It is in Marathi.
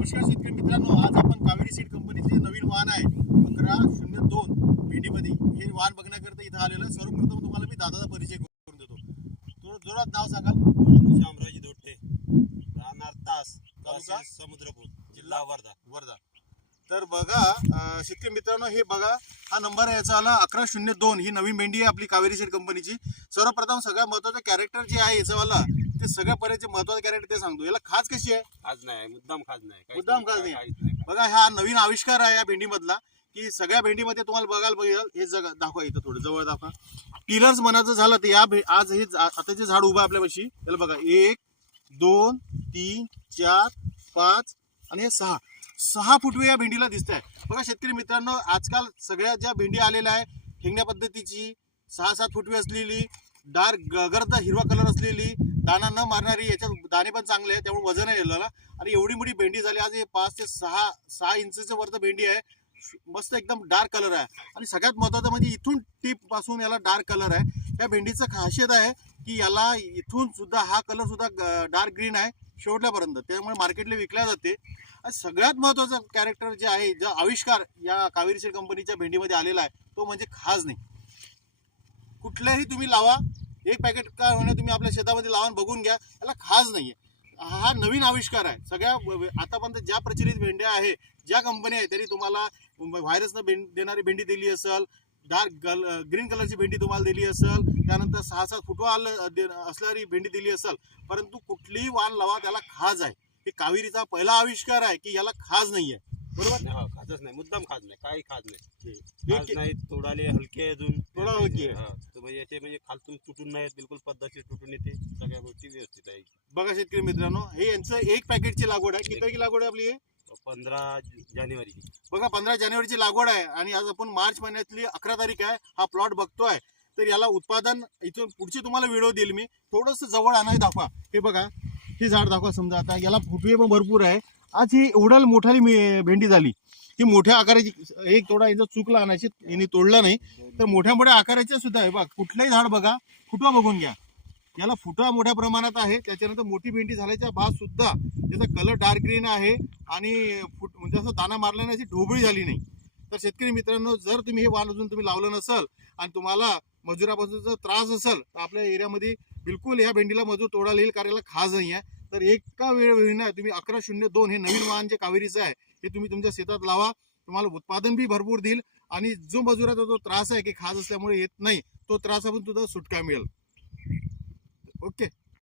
नमस्कार शेतकरी मित्रांनो, आज आपण कावेरी सीड कंपनीचे नवीन वाहन आहे 1102 भेंडीमध्ये हे वाहन बघण्याकरता इथं आलेलं आहे. सर्वप्रथम तुम्हाला मी दादाचा परिचय करून देतो. थोडं जोरात नाव सांगाल? शामराजी धोटे, राहणार तास, तालुका समुद्रपूर, जिल्हा वर्धा. तर बघा शेतकरी मित्रांनो, हे बघा हा नंबर आहे याचा आला 1102. ही नवीन भेंडी आहे आपली कावेरी सीड कंपनीची. सर्वप्रथम सगळ्यात महत्वाचं कॅरेक्टर जे आहे याचावाला ते सगळ्या पर्यंत महत्वाचं कॅरेक्टर ते सांगतो. याला खास कशी आहे? खाज नाही, मुद्दाम खाज नाही, मुद्दाम खाज नाही. बघा हा नवीन आविष्कार आहे या भेंडीमधला, की सगळ्या भेंडीमध्ये तुम्हाला बघायला पाहिजे. हे जग दाखवा, इथं थोडं जवळ दाखवा. टिलर्स म्हणायचं झालं तर या आज हे आता जे झाड उभं आहे आपल्यापाशी, त्याला बघा 1 2 3 4 5 आणि हे 6 फुटवे या भेंडीला दिसत आहे. बघा शेतकरी मित्रांनो, आजकाल सगळ्या ज्या भेंडी आलेल्या आहे ठेंगण्या पद्धतीची 6-7 फुटवे असलेली, डार्क गर्द हिरवा कलर असलेली, दाणा न मारणारी, याच्यात दाणे पण चांगले आहे, त्यामुळे वजन आहे याला. आणि एवढी मोठी भेंडी झाली आज. हे 5 ते 6 इंचचं वरचं भेंडी आहे. मस्त एकदम डार्क कलर आहे. आणि सगळ्यात महत्त्वाचं म्हणजे इथून टीप पासून याला डार्क कलर आहे. या भेंडीचं खासियत आहे की याला इथून सुद्धा हा कलर सुद्धा डार्क ग्रीन आहे शेवटल्यापर्यंत, त्यामुळे मार्केटला विकल्या जाते. आणि सगळ्यात महत्त्वाचं कॅरेक्टर जे आहे, जो आविष्कार या कावेरी सीड कंपनीच्या भेंडीमध्ये आलेला आहे, तो म्हणजे खाज नाही. कुठल्याही तुम्ही लावा, एक पॅकेट काय होणे तुम्ही आपल्या शेतामध्ये लावून बघून घ्या, त्याला खाज नाहीये. हा नवीन आविष्कार आहे. सगळ्या आतापर्यंत ज्या प्रचलित भेंड्या आहे, ज्या कंपन्या आहे, त्यांनी तुम्हाला व्हायरसनं देणारी भेंडी दिली असेल, डार्क ग्रीन कलरची भेंडी तुम्हाला दिली असेल, त्यानंतर 6-7 फुटवा असणारी भेंडी दिली असेल, परंतु कुठलीही वाण लावा त्याला खाज आहे. हे कावेरीचा पहिला आविष्कार आहे की याला खाज नाहीये. बरोबर? खाजच नाही, मुद्दाम खाज नाही, काही खाज नाही. तोडाले हलके अजून थोडा हलकी आहे. म्हणजे म्हणजे खालतून तुटून नाही, बिलकुल पद्धतशीर तुटून येते. सगळ्या गोष्टी व्यवस्थित आहे. बघा शेतकरी मित्रांनो, हे यांचं एक पॅकेटची लागवड आहे. किती तारखेची लागवड आहे आपली? 15 जानेवारी. बघा 15 जानेवारीची लागवड आहे आणि आज आपण मार्च महिन्यातली 11 तारीख आहे. हा प्लॉट बघतोय. तर याला उत्पादन इथून पुढची तुम्हाला व्हिडिओ देईल मी. थोडंसं जवळ आणा, दाखवा. हे बघा, हे झाड दाखवा. समजा आता याला फुटवे पण भरपूर आहे. आज ही एवढ्या मोठाली भेंडी झाली. ही मोठ्या आकाराची, एक थोडा याचा चुकला आणायची, यांनी तोडला नाही, तर मोठ्या मोठ्या आकाराच्या सुद्धा आहे. बघा कुठलंही झाड बघा, फुटवा बघून घ्या. याला फुटवा मोठ्या प्रमाणात आहे. त्याच्यानंतर मोठी भेंडी झाल्याच्या बाद सुद्धा त्याचा कलर डार्क ग्रीन आहे आणि म्हणजे असं दाणा मारल्याने अशी ढोबळी झाली नाही. तर शेतकरी मित्रांनो, जर तुम्ही हे वाण अजून तुम्ही लावलं नसेल आणि तुम्हाला मजुरापासूनचा त्रास असेल, तर आपल्या एरियामध्ये बिलकुल ह्या भेंडीला मजूर तोडायला येईल, कारण याला खाज नाही आहे. तर एका वेळेला तुम्ही 1102 हे नवीन वाहन जे कावेरीचं आहे, हे तुम्ही तुमच्या शेतात लावा. तुम्हाला उत्पादन बी भरपूर देईल आणि जो मजुराचा जो त्रास आहे की खाज असल्यामुळे येत नाही, तो त्रासापासून सुद्धा सुटका मिळेल. ओके.